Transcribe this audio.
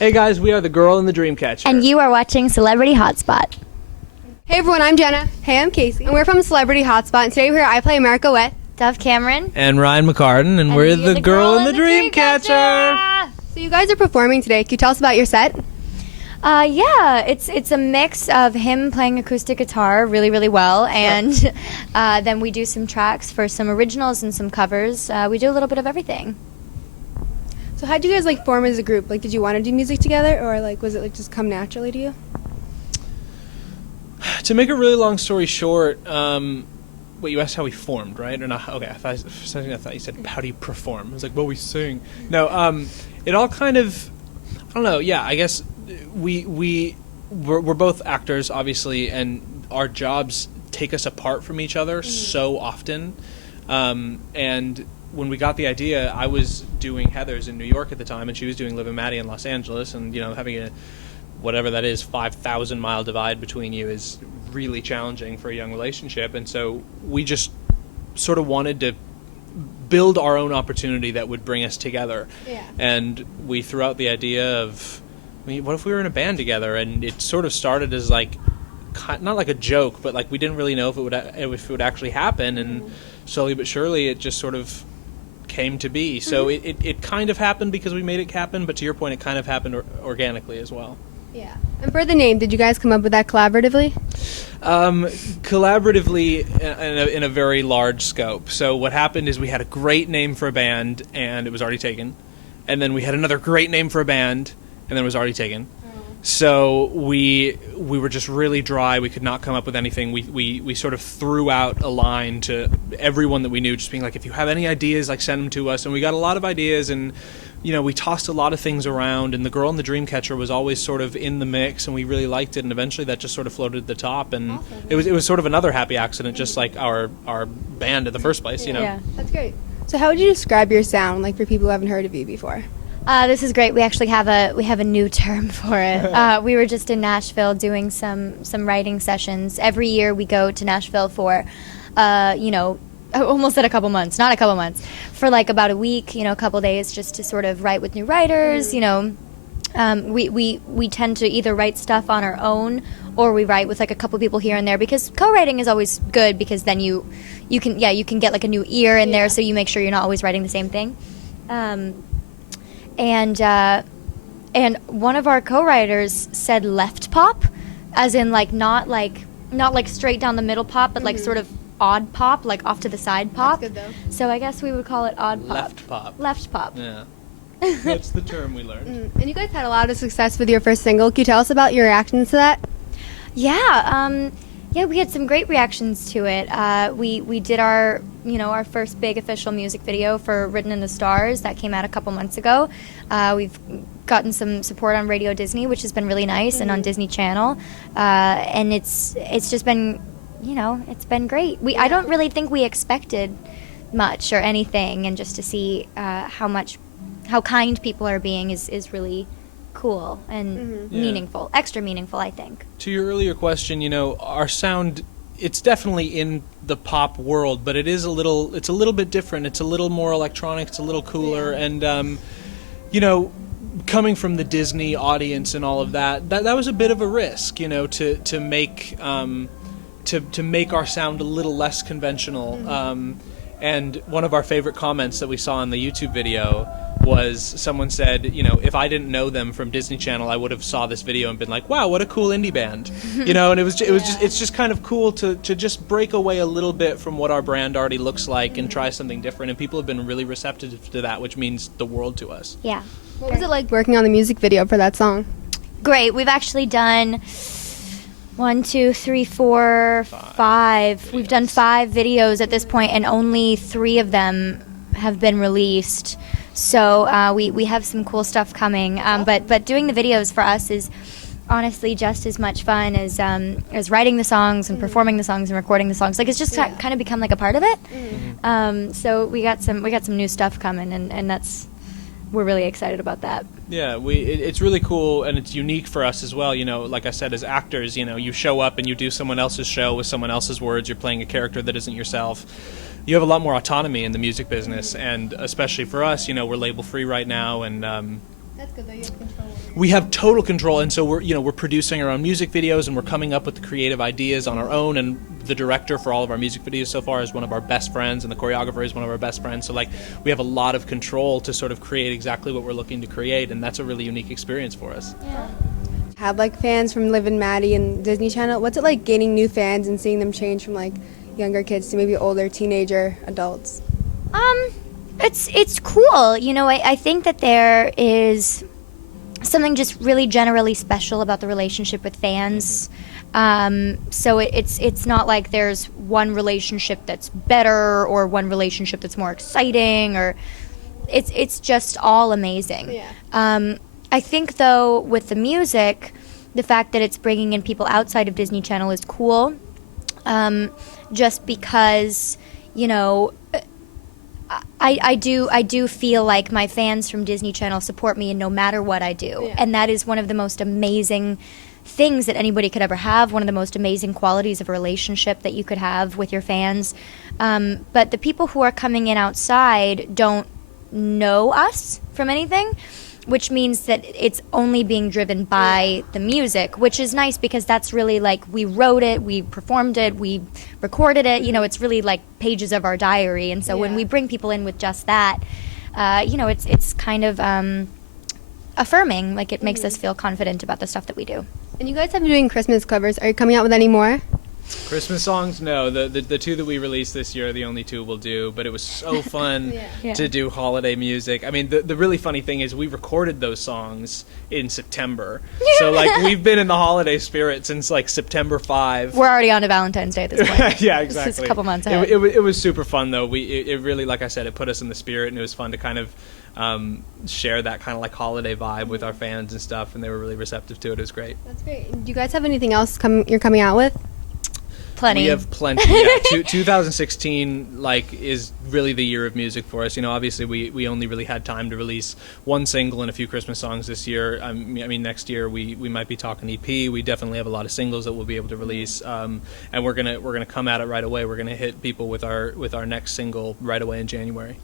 Hey guys, we are the Girl and the Dreamcatcher. And you are watching Celebrity Hotspot. Hey everyone, I'm Jenna. Hey, I'm Casey. And we're from Celebrity Hotspot. And today I play America Wet. Dove Cameron. And Ryan McCartan, and we're the Girl and the Dreamcatcher. So you guys are performing today. Can you tell us about your set? Yeah, it's a mix of him playing acoustic guitar really, really well, and then we do some tracks for some originals and some covers. We do a little bit of everything. So how did you guys form as a group? Did you want to do music together, or was it just come naturally to you? To make a really long story short, wait, you asked how we formed, right? Or not? Okay, I thought you said how do you perform? I was like, well, we sing. No, it all kind of, I don't know. Yeah, I guess we're both actors, obviously, and our jobs take us apart from each other so often. And when we got the idea, I was doing Heather's in New York at the time, and she was doing Liv and Maddie in Los Angeles, and having a whatever that is, 5,000-mile divide between you is really challenging for a young relationship. And so we just sort of wanted to build our own opportunity that would bring us together. Yeah. And we threw out the idea of, what if we were in a band together? And it sort of started as not like a joke, but we didn't really know if it would actually happen. And slowly but surely, it just sort of came to be. So it kind of happened because we made it happen, but to your point, it kind of happened organically as well. Yeah. And for the name, did you guys come up with that collaboratively? Collaboratively in a very large scope. So what happened is we had a great name for a band, and it was already taken. And then we had another great name for a band, and then it was already taken. So we were just really dry. We could not come up with anything. We sort of threw out a line to everyone that we knew, just being like, if you have any ideas, send them to us. And we got a lot of ideas, and we tossed a lot of things around, and the Girl and the Dreamcatcher was always sort of in the mix, and we really liked it. And eventually, that just sort of floated to the top, and awesome. it was sort of another happy accident, just like our band in the first place. Yeah. That's great. So how would you describe your sound, for people who haven't heard of you before? This is great. We actually have a new term for it. We were just in Nashville doing some writing sessions. Every year we go to Nashville for, almost at a couple months, not a couple months, for about a week, a couple days, just to sort of write with new writers. We tend to either write stuff on our own, or we write with a couple people here and there, because co-writing is always good, because then you can get a new ear in there, so you make sure you're not always writing the same thing. And one of our co-writers said left pop, as in not straight down the middle pop, but sort of odd pop, off to the side pop. That's good though. So I guess we would call it odd pop. Left pop. Left pop. Yeah. That's the term we learned. And you guys had a lot of success with your first single. Can you tell us about your reactions to that? Yeah. Yeah, we had some great reactions to it. We did our first big official music video for Written in the Stars that came out a couple months ago. We've gotten some support on Radio Disney, which has been really nice, and on Disney Channel, and it's just been, it's been great. I don't really think we expected much or anything, and just to see how kind people are being is really cool and meaningful, extra meaningful, I think. To your earlier question, our sound, it's definitely in the pop world, but it's a little bit different. It's a little more electronic, it's a little cooler, and coming from the Disney audience and all of that was a bit of a risk, to make our sound a little less conventional. And one of our favorite comments that we saw in the YouTube video was someone said, if I didn't know them from Disney Channel, I would have saw this video and been like, wow, what a cool indie band. And it's just kind of cool to just break away a little bit from what our brand already looks like and try something different. And people have been really receptive to that, which means the world to us. Yeah. What was it like working on the music video for that song? Great. We've actually done 1, 2, 3, 4, 5. We've done 5 videos at this point, and only 3 of them have been released. So we have some cool stuff coming. But doing the videos for us is honestly just as much fun as writing the songs and performing the songs and recording the songs. It's just kind of become a part of it. So we got some new stuff coming, and we're really excited about that. Yeah, it's really cool, and it's unique for us as well. Like I said, as actors, you show up and you do someone else's show with someone else's words. You're playing a character that isn't yourself. You have a lot more autonomy in the music business, and especially for us, we're label free right now, and That's good though. You have control. We have total control, and so we're producing our own music videos, and we're coming up with the creative ideas on our own. And the director for all of our music videos so far is one of our best friends, and the choreographer is one of our best friends. So like we have a lot of control to sort of create exactly what we're looking to create, and that's a really unique experience for us. Yeah. Have like fans from Liv and Maddie and Disney Channel. What's it like gaining new fans and seeing them change from like younger kids to maybe older teenager adults? It's cool. You know, I think that there is something just really generally special about the relationship with fans. So it's not like there's one relationship that's better or one relationship that's more exciting, or it's just all amazing. Yeah. I think though with the music, the fact that it's bringing in people outside of Disney Channel is cool. Just because, you know, I do feel like my fans from Disney Channel support me, and no matter what I do, Yeah. and that is one of the most amazing things that anybody could ever have. One of the most amazing qualities of a relationship that you could have with your fans. But the people who are coming in outside don't know us from anything, which means that it's only being driven by the music, which is nice because that's really like we wrote it, we performed it, we recorded it. You know, it's really like pages of our diary. And so when Yeah. we bring people in with just that, you know, it's kind of affirming. Like it makes us feel confident about the stuff that we do. And you guys have been doing Christmas covers. Are you coming out with any more? Christmas songs? No, the two that we released this year are the only two we'll do, but it was so fun Yeah. to do holiday music. I mean, the really funny thing is we recorded those songs in September. So, like, we've been in the holiday spirit since, like, September 5. We're already on to Valentine's Day at this point. Yeah, This exactly. is a couple months ahead. It was super fun, though. It really, like I said, it put us in the spirit, and it was fun to kind of share that kind of, like, holiday vibe with our fans and stuff, and they were really receptive to it. It was great. That's great. Do you guys have anything else you're coming out with? Plenty. We have plenty. Yeah. 2016 is really the year of music for us. You know, obviously we only really had time to release one single and a few Christmas songs this year. I mean next year we might be talking EP. We definitely have a lot of singles that we'll be able to release, and we're gonna come at it right away. We're gonna hit people with our next single right away in January.